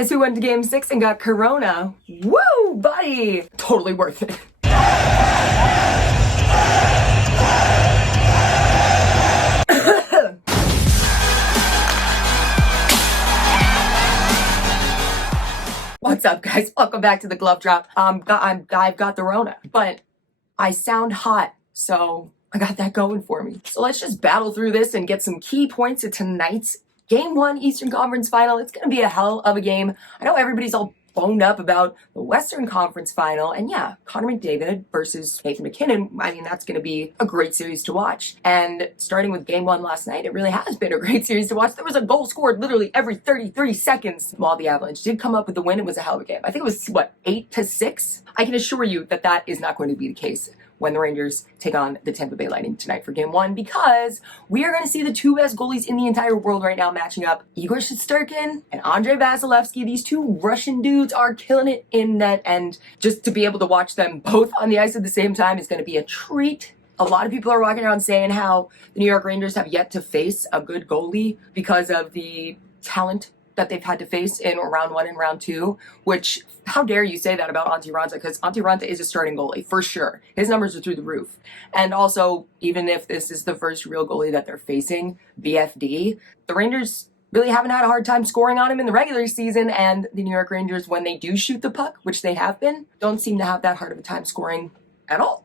Guess who went to game 6 and got corona? Woo, buddy! Totally worth it. What's up, guys? Welcome back to the glove drop. I've got the Rona, but I sound hot, so I got that going for me. So let's just battle through this and get some key points of tonight's Game 1 Eastern Conference Final. It's going to be a hell of a game. I know everybody's all boned up about the Western Conference Final, and yeah, Connor McDavid versus Nathan MacKinnon. I mean, that's going to be a great series to watch. And starting with Game 1 last night, it really has been a great series to watch. There was a goal scored literally every 30 seconds. While the Avalanche did come up with the win, it was a hell of a game. I think it was, 8-6? I can assure you that that is not going to be the case when the Rangers take on the Tampa Bay Lightning tonight for Game 1, because we are going to see the two best goalies in the entire world right now matching up. Igor Shesterkin and Andrei Vasilevsky. These two Russian dudes are killing it in net, and just to be able to watch them both on the ice at the same time is going to be a treat. A lot of people are walking around saying how the New York Rangers have yet to face a good goalie because of the talent that they've had to face in round 1 and round 2, which, how dare you say that about Antti Raanta, because Antti Raanta is a starting goalie, for sure. His numbers are through the roof. And also, even if this is the first real goalie that they're facing, BFD, the Rangers really haven't had a hard time scoring on him in the regular season, and the New York Rangers, when they do shoot the puck, which they have been, don't seem to have that hard of a time scoring at all.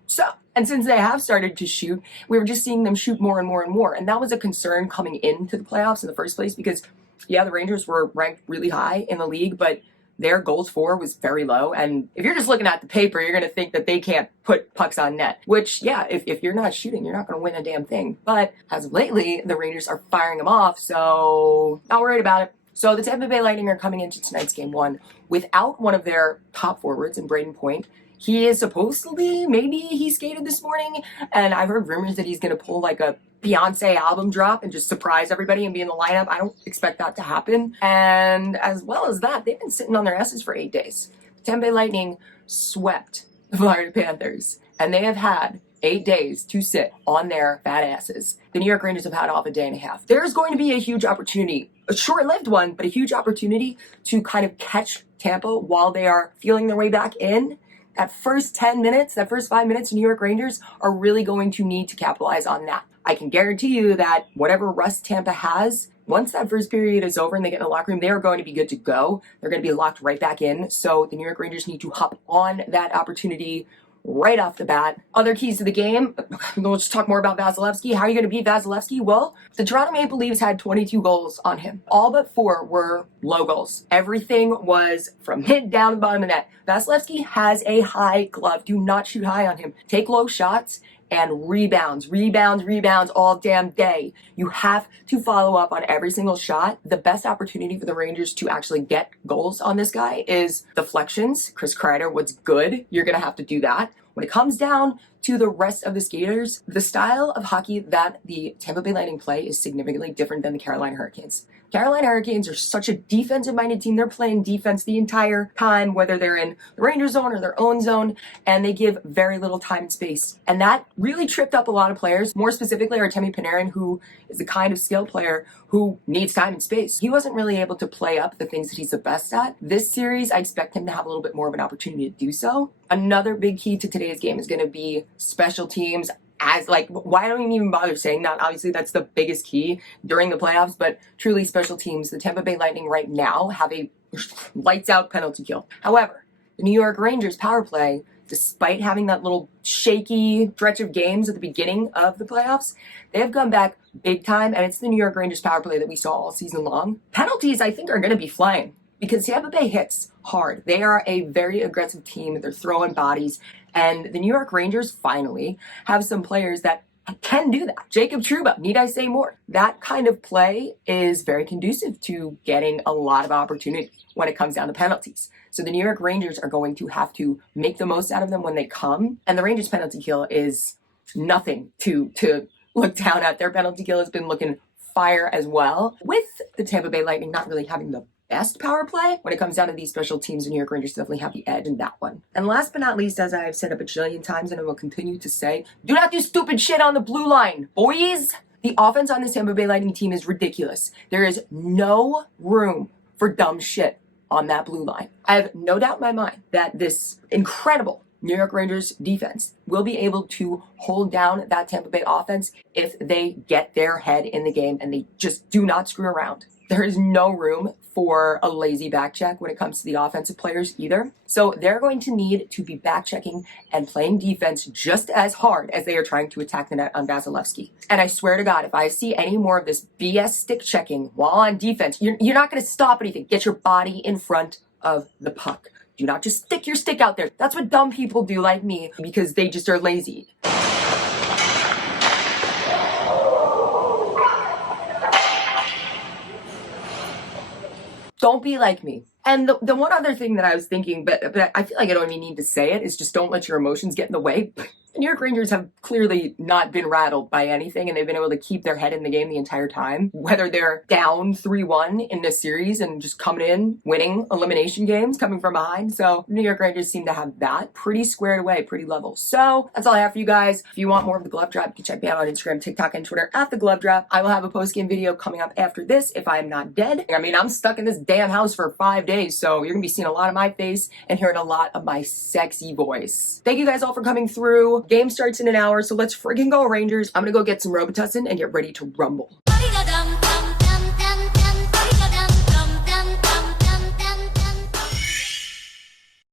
And since they have started to shoot, we were just seeing them shoot more and more and more, and that was a concern coming into the playoffs in the first place, because yeah, the Rangers were ranked really high in the league, but their goals for was very low. And if you're just looking at the paper, you're going to think that they can't put pucks on net, which, yeah, if you're not shooting, you're not going to win a damn thing. But as of lately, the Rangers are firing them off, so not worried about it. So the Tampa Bay Lightning are coming into tonight's Game 1 without one of their top forwards in Braden Point. He is supposedly, maybe he skated this morning, and I've heard rumors that he's going to pull like a Beyonce album drop and just surprise everybody and be in the lineup. I don't expect that to happen. And as well as that, they've been sitting on their asses for 8 days. The Tampa Bay Lightning swept the Florida Panthers, and they have had 8 days to sit on their fat asses. The New York Rangers have had off a day and a half. There's going to be a huge opportunity, a short-lived one, but a huge opportunity to kind of catch Tampa while they are feeling their way back in. That first 10 minutes, that first 5 minutes, New York Rangers are really going to need to capitalize on that. I can guarantee you that whatever rust Tampa has, once that first period is over and they get in the locker room, they are going to be good to go. They're going to be locked right back in. So the New York Rangers need to hop on that opportunity right off the bat. Other keys to the game, we'll just talk more about Vasilevsky. How are you going to beat Vasilevsky? Well, the Toronto Maple Leafs had 22 goals on him. All but 4 were low goals. Everything was from mid down to the bottom of the net. Vasilevsky has a high glove. Do not shoot high on him. Take low shots and rebounds all damn day. You have to follow up on every single shot. The best opportunity for the Rangers to actually get goals on this guy is deflections. Chris Kreider was good. You're going to have to do that. When it comes down to the rest of the skaters, the style of hockey that the Tampa Bay Lightning play is significantly different than the Carolina Hurricanes. Carolina Hurricanes are such a defensive-minded team. They're playing defense the entire time, whether they're in the Ranger zone or their own zone, and they give very little time and space. And that really tripped up a lot of players, more specifically Artemi Panarin, who is the kind of skill player who needs time and space. He wasn't really able to play up the things that he's the best at. This series, I expect him to have a little bit more of an opportunity to do so. Another big key to today's game is going to be special teams. Why don't you even bother saying that? Obviously, that's the biggest key during the playoffs, but truly special teams. The Tampa Bay Lightning right now have a lights out penalty kill. However, the New York Rangers power play, despite having that little shaky stretch of games at the beginning of the playoffs, they have come back big time, and it's the New York Rangers power play that we saw all season long. Penalties, I think, are going to be flying because Tampa Bay hits hard. They are a very aggressive team. They're throwing bodies. And the New York Rangers finally have some players that can do that. Jacob Trouba, need I say more? That kind of play is very conducive to getting a lot of opportunity when it comes down to penalties. So the New York Rangers are going to have to make the most out of them when they come. And the Rangers penalty kill is nothing to look down at. Their penalty kill has been looking fire as well. With the Tampa Bay Lightning not really having the best power play, when it comes down to these special teams, the New York Rangers definitely have the edge in that one. And last but not least, as I've said a bajillion times and I will continue to say, do not do stupid shit on the blue line, boys! The offense on this Tampa Bay Lightning team is ridiculous. There is no room for dumb shit. on that blue line. I have no doubt in my mind that this incredible New York Rangers defense will be able to hold down that Tampa Bay offense if they get their head in the game and they just do not screw around. There is no room for a lazy back check when it comes to the offensive players either. So they're going to need to be back checking and playing defense just as hard as they are trying to attack the net on Vasilevsky. And I swear to God, if I see any more of this BS stick checking while on defense, you're not going to stop anything. Get your body in front of the puck. Do not just stick your stick out there. That's what dumb people do like me because they just are lazy. Don't be like me. And the one other thing that I was thinking, but I feel like I don't even need to say it, is just don't let your emotions get in the way. The New York Rangers have clearly not been rattled by anything, and they've been able to keep their head in the game the entire time. Whether they're down 3-1 in this series and just coming in, winning elimination games, coming from behind. So the New York Rangers seem to have that pretty squared away, pretty level. So that's all I have for you guys. If you want more of the Glove Drop, you can check me out on Instagram, TikTok, and Twitter at the Glove Drop. I will have a post-game video coming up after this if I am not dead. I mean, I'm stuck in this damn house for 5 days. So you're gonna be seeing a lot of my face and hearing a lot of my sexy voice. Thank you guys all for coming through. Game starts in an hour, so let's friggin' go, Rangers. I'm gonna go get some Robitussin and get ready to rumble.